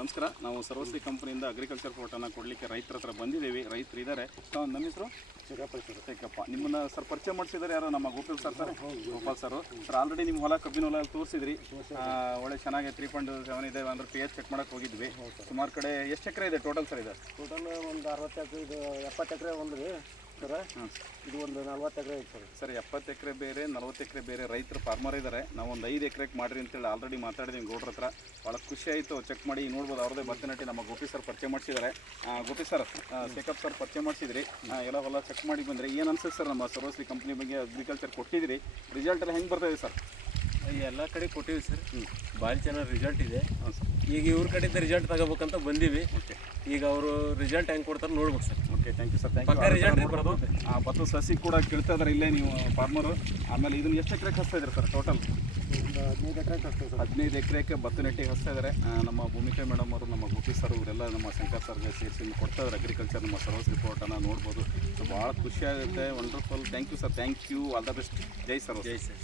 ನಮಸ್ಕಾರ. ನಾವು ಸರ್ವಶ್ರೀ ಕಂಪನಿಯಿಂದ ಅಗ್ರಿಕಲ್ಚರ್ ಫೋಟೋನ ಕೊಡಲಿಕ್ಕೆ ರೈತರ ಹತ್ರ ಬಂದಿದ್ದೀವಿ. ರೈತರು ಇದ್ದಾರೆ. ನಮ್ಮ ಹೆಸರು ಶೇಖಪ್ಪ. ನಿಮ್ಮನ್ನು ಸರ್ ಪರಿಚಯ ಮಾಡಿಸಿದ್ದಾರೆ ಯಾರು? ನಮ್ಮ ಗೋಪಾಲ್ ಗೋಪಾಲ್ ಸರ್ ಆಲ್ರೆಡಿ ನಿಮ್ಮ ಹೊಲ ಕಬ್ಬಿನ ಹೊಲ ತೋರಿಸಿದ್ರಿ. ಒಳ್ಳೆ ಚೆನ್ನಾಗಿ 3.7 ಇದೆ ಅಂದ್ರೆ PH ಚೆಕ್ ಮಾಡೋಕ್ಕೆ ಹೋಗಿದ್ವಿ. ಸುಮಾರು ಕಡೆ ಎಷ್ಟು ಎಕರೆ ಇದೆ ಟೋಟಲ್ ಸರ್? ಇದೆ ಟೋಟಲ್ ಒಂದು 60 ಎಕರೆ, ಇದು 70 ಎಕರೆ ಒಂದು ರೀ ಸರ್. ಇದು ಒಂದು 40 ಎಕರೆ ಐತೆ ಸರ್. 70 ಎಕರೆ ಬೇರೆ, 40 ಎಕರೆ ಬೇರೆ. ರೈತರು ಫಾರ್ಮರ್ ಇದ್ದಾರೆ. ನಾವು ಒಂದು 5 ಎಕರೆಗೆ ಮಾಡಿರಿ ಅಂತೇಳಿ ಆಲ್ರೆಡಿ ಮಾತಾಡಿದ್ದೀವಿ ಗೌಡ್ರ ಹತ್ರ. ಭಾಳ ಖುಷಿ ಆಯಿತು. ಚೆಕ್ ಮಾಡಿ ನೋಡ್ಬೋದು, ಅವ್ರದ್ದೇ ಬತ್ತನಟ್ಟಿ ನಮ್ಮ ಗೋಪಿ ಸರ್ ಪರಿಚಯ ಮಾಡಿಸಿದ್ದಾರೆ. ಗೋಪಿ ಸರ್, ಶೇಖಪ್ ಸರ್ ಪರಿಚಯ ಮಾಡಿಸಿದ್ರಿ. ಎಲ್ಲ ಹೊಲ ಚೆಕ್ ಮಾಡಿ ಬಂದರೆ ಏನು ಅನ್ಸುತ್ತೆ ಸರ್? ನಮ್ಮ ಸರ್ವಶ್ರೀ ಕಂಪ್ನಿ ಬಗ್ಗೆ ಅಗ್ರಿಕಲ್ಚರ್ ಕೊಟ್ಟಿದ್ದೀರಿ, ರಿಸಲ್ಟ್ ಎಲ್ಲ ಹೆಂಗೆ ಬರ್ತಾಯಿದೆ ಸರ್? ಎಲ್ಲ ಕಡೆ ಕೊಟ್ಟಿವಿ ಸರ್. ಭಾಳ ಚೆನ್ನಾಗಿ ರಿಸಲ್ಟ್ ಇದೆ. ಈಗ ಇವ್ರ ಕಡೆಯಿಂದ ರಿಸಲ್ಟ್ ತಗೋಬೇಕಂತ ಬಂದೀವಿ. ಈಗ ಅವರು ರಿಸಲ್ಟ್ ಹೆಂಗೆ ಕೊಡ್ತಾರೆ ನೋಡ್ಬೇಕು sir. Okay, thank you sir. ಪಕ್ಕ ರಿಸಲ್ಟ್ ಬರೋದು. ಭತ್ತದ ಸಸಿ ಕೂಡ ಕೇಳ್ತಾ ಇದ್ದಾರೆ ಇಲ್ಲೇ ನೀವು ಫಾರ್ಮರು. ಆಮೇಲೆ ಇದನ್ನು ಎಷ್ಟು ಎಕರೆಗೆ ಹಚ್ತಾ ಇದ್ದಾರೆ ಸರ್ ಟೋಟಲ್? ಒಂದು 15 ಎಕರೆಗೆ ಹಚ್ತೀವಿ ಸರ್. 15 ಎಕರೆಗೆ ಭತ್ತ ನೆಟ್ಟಿಗೆ ಹಚ್ತಾ ಇದ್ದಾರೆ. ನಮ್ಮ ಭೂಮಿಕಾ ಮೇಡಮ್ ಅವರು, ನಮ್ಮ ಗೋಪಿ ಸರ್ ಇವರೆಲ್ಲ ನಮ್ಮ ಶಂಕರ್ ಸರ್ಗೆ ಸೇರಿಸಿ ಕೊಡ್ತಾ ಇದ್ದಾರೆ ಅಗ್ರಿಕಲ್ಚರ್. ನಮ್ಮ ಸರ್ವಸ್ ರಿಪೋರ್ಟನ್ನು ನೋಡ್ಬೋದು. ಭಾಳ ಖುಷಿಯಾಗುತ್ತೆ. Wonderful. Thank you sir. Thank you. All the best. ಜೈ ಸರ್. ಜೈ ಸರ್.